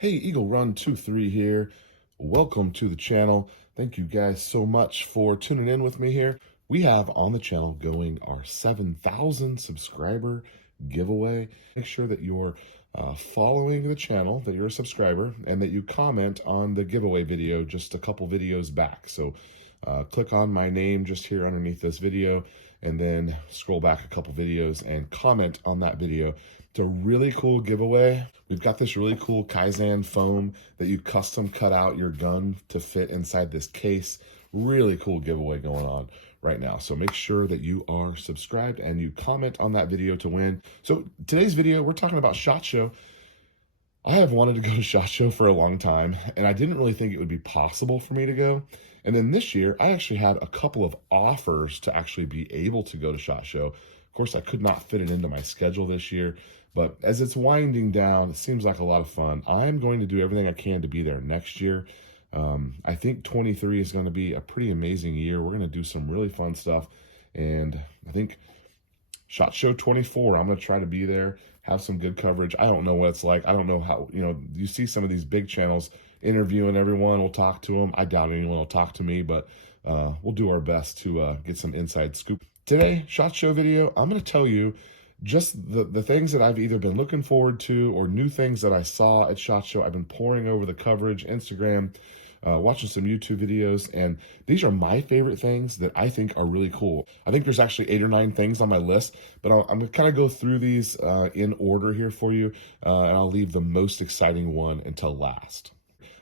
Hey, Eagle Run 23 here. Welcome to the channel. Thank you guys so much for tuning in with me here. We have on the channel going our 7,000 subscriber giveaway. Make sure that you're following the channel, that you're a subscriber, and that you comment on the giveaway video just a couple videos back. So click on my name just here underneath this video, and then scroll back a couple videos and comment on that video. It's a really cool giveaway. We've got this really cool Kaizen foam that you custom cut out your gun to fit inside this case. Really cool giveaway going on right now. So make sure that you are subscribed and you comment on that video to win. So today's video, we're talking about SHOT Show. I have wanted to go to SHOT Show for a long time, and I didn't really think it would be possible for me to go. And then this year, I actually had a couple of offers to actually be able to go to SHOT Show. Of course, I could not fit it into my schedule this year, but as it's winding down, it seems like a lot of fun. I'm going to do everything I can to be there next year. I think 23 is going to be a pretty amazing year. We're going to do some really fun stuff, and I think SHOT Show 24, I'm going to try to be there, have some good coverage. I don't know what it's like. I don't know how, you see some of these big channels interviewing everyone. We'll talk to them. I doubt anyone will talk to me, but we'll do our best to get some inside scoop. Today, SHOT Show video, I'm going to tell you just the things that I've either been looking forward to or new things that I saw at SHOT Show. I've been poring over the coverage, Instagram, watching some YouTube videos, and these are my favorite things that I think are really cool. I think there's actually 8 or 9 things on my list, but I'm going to kind of go through these in order here for you, and I'll leave the most exciting one until last.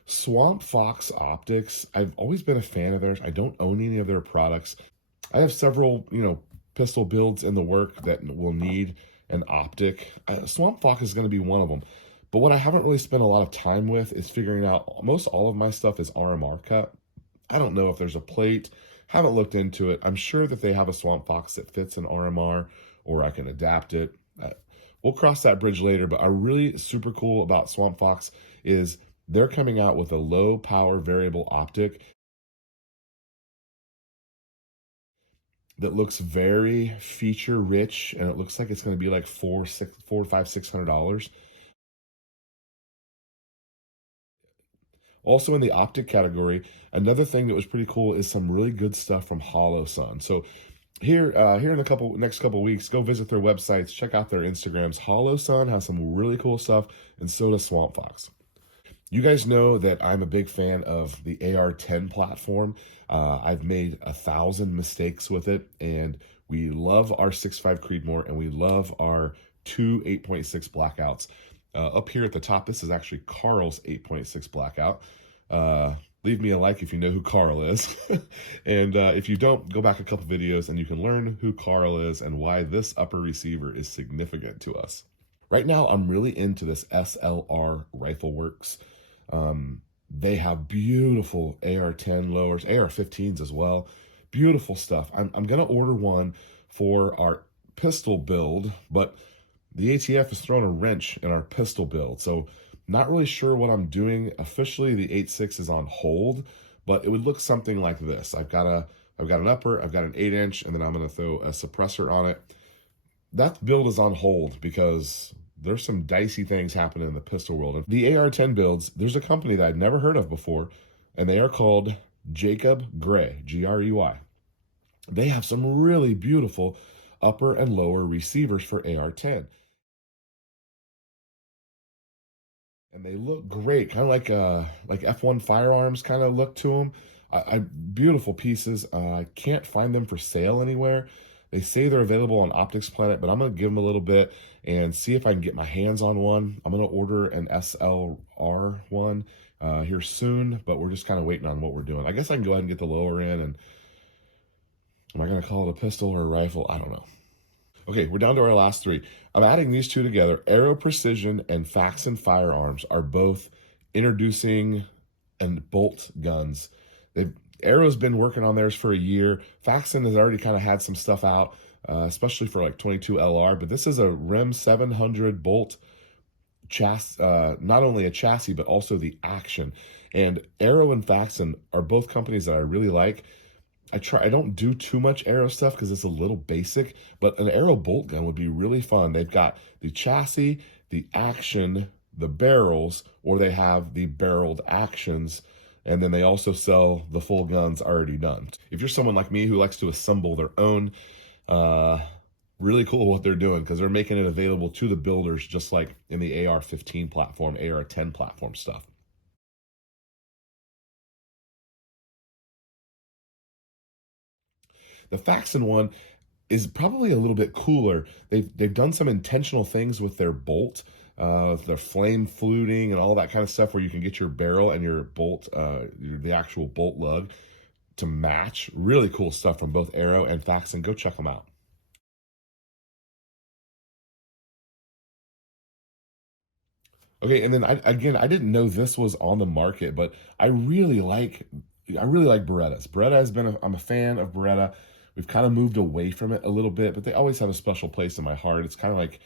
Swamp Fox Optics, I've always been a fan of theirs. I don't own any of their products. I have several, pistol builds in the work that will need an optic. Swamp Fox is going to be one of them. But what I haven't really spent a lot of time with is figuring out, most all of my stuff is RMR cut. I don't know if there's a plate. Haven't looked into it. I'm sure that they have a Swamp Fox that fits an RMR, or I can adapt it. We'll cross that bridge later, but really super cool about Swamp Fox is they're coming out with a low power variable optic that looks very feature rich, and it looks like it's going to be like $600. Also in the optic category, another thing that was pretty cool is some really good stuff from HoloSun. So here in the next couple weeks, go visit their websites, check out their Instagrams. HoloSun has some really cool stuff, and so does Swamp Fox. You guys know that I'm a big fan of the AR-10 platform. I've made 1,000 mistakes with it, and we love our 6.5 Creedmoor, and we love our 2 8.6 blackouts. Up here at the top, this is actually Carl's 8.6 blackout. Leave me a like if you know who Carl is. And if you don't, go back a couple videos and you can learn who Carl is and why this upper receiver is significant to us. Right now, I'm really into this SLR Rifle Works. They have beautiful AR-10 lowers, AR-15s as well. Beautiful stuff. I'm going to order one for our pistol build, but the ATF has thrown a wrench in our pistol build. So not really sure what I'm doing. Officially, the 8.6 is on hold, but it would look something like this. I've got an upper, I've got an 8-inch, and then I'm going to throw a suppressor on it. That build is on hold because there's some dicey things happening in the pistol world. And the AR-10 builds, there's a company that I'd never heard of before, and they are called Jacob Grey, G-R-E-Y. They have some really beautiful upper and lower receivers for AR-10. And they look great, kind of like F1 firearms kind of look to them. Beautiful pieces. I can't find them for sale anywhere. They say they're available on Opticsplanet, but I'm going to give them a little bit and see if I can get my hands on one. I'm going to order an SLR one here soon, but we're just kind of waiting on what we're doing. I guess I can go ahead and get the lower in, and am I going to call it a pistol or a rifle? I don't know. Okay, we're down to our last 3. I'm adding these 2 together. Aero Precision and Faxon Firearms are both introducing and bolt guns. Aero's been working on theirs for a year. Faxon has already kind of had some stuff out, especially for like 22 LR, but this is a REM 700 bolt chassis, not only a chassis, but also the action. And Aero and Faxon are both companies that I really like. I don't do too much Aero stuff because it's a little basic, but an Aero bolt gun would be really fun. They've got the chassis, the action, the barrels, or they have the barreled actions, and then they also sell the full guns already done. If you're someone like me who likes to assemble their own, really cool what they're doing, because they're making it available to the builders, just like in the AR-15 platform, AR-10 platform stuff. The Faxon one is probably a little bit cooler. They've done some intentional things with their bolt, their flame fluting and all that kind of stuff, where you can get your barrel and your bolt, the actual bolt lug, to match. Really cool stuff from both Arrow and Faxon. Go check them out. Okay, and then I didn't know this was on the market, but I really like Berettas. Beretta has been I'm a fan of Beretta. We've kind of moved away from it a little bit, but they always have a special place in my heart. It's kind of like,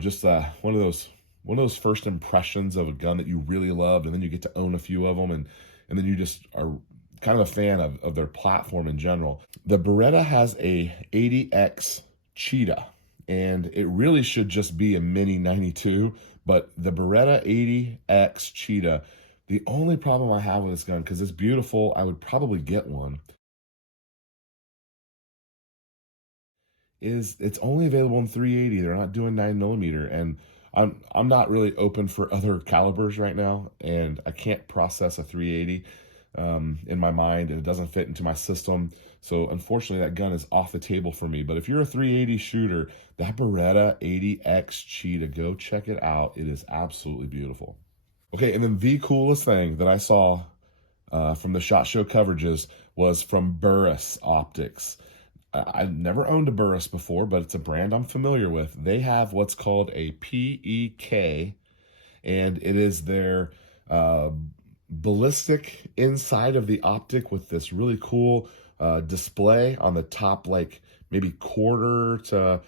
just one of those first impressions of a gun that you really loved, and then you get to own a few of them, and then you just are kind of a fan of their platform in general. The Beretta has a 80X Cheetah, and it really should just be a mini 92, but the Beretta 80X Cheetah, the only problem I have with this gun, because it's beautiful, I would probably get one, is it's only available in 380. They're not doing 9mm, and I'm not really open for other calibers right now, and I can't process a 380 in my mind, and it doesn't fit into my system. So unfortunately, that gun is off the table for me. But if you're a 380 shooter, that Beretta 80X Cheetah, go check it out. It is absolutely beautiful. Okay, and then the coolest thing that I saw from the SHOT Show coverages was from Burris Optics. I've never owned a Burris before, but it's a brand I'm familiar with. They have what's called a PEK, and it is their ballistic inside of the optic with this really cool display on the top, like maybe quarter to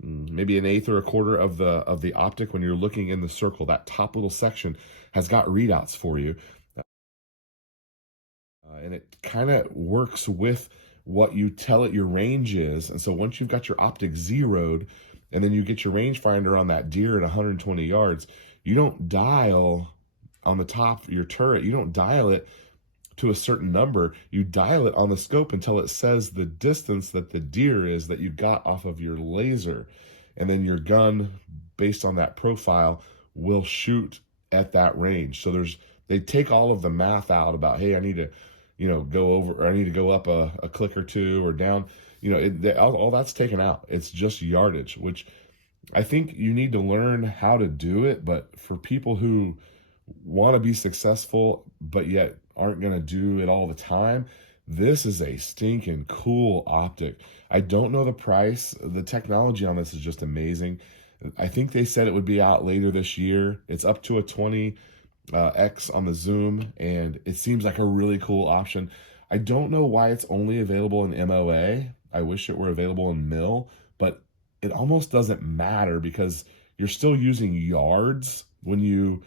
maybe an eighth or a quarter of the optic. When you're looking in the circle, that top little section has got readouts for you, and it kind of works with what you tell it your range is. And so once you've got your optic zeroed, and then you get your rangefinder on that deer at 120 yards, you don't dial on the top of your turret, you don't dial it to a certain number. You dial it on the scope until it says the distance that the deer is that you got off of your laser. And then your gun, based on that profile, will shoot at that range. So they take all of the math out about, hey, I need to go over, or I need to go up a click or two or down. All that's taken out. It's just yardage, which I think you need to learn how to do it. But for people who want to be successful but yet aren't going to do it all the time, this is a stinking cool optic. I don't know the price. The technology on this is just amazing. I think they said it would be out later this year. It's up to a 20X on the zoom, and it seems like a really cool option. I don't know why it's only available in MOA. I wish it were available in mil, but it almost doesn't matter, because you're still using yards. When you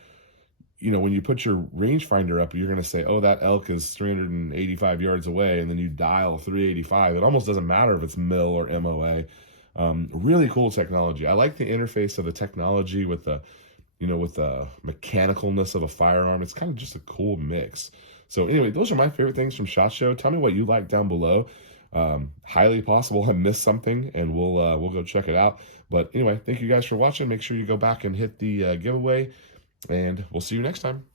put your rangefinder up, you're going to say, oh, that elk is 385 yards away, and then you dial 385. It almost doesn't matter if it's mil or MOA. Really cool technology. I like the interface of the technology with the mechanicalness of a firearm. It's kind of just a cool mix. So anyway, those are my favorite things from SHOT Show. Tell me what you like down below. Highly possible I missed something, and we'll go check it out. But anyway, thank you guys for watching. Make sure you go back and hit the giveaway, and we'll see you next time.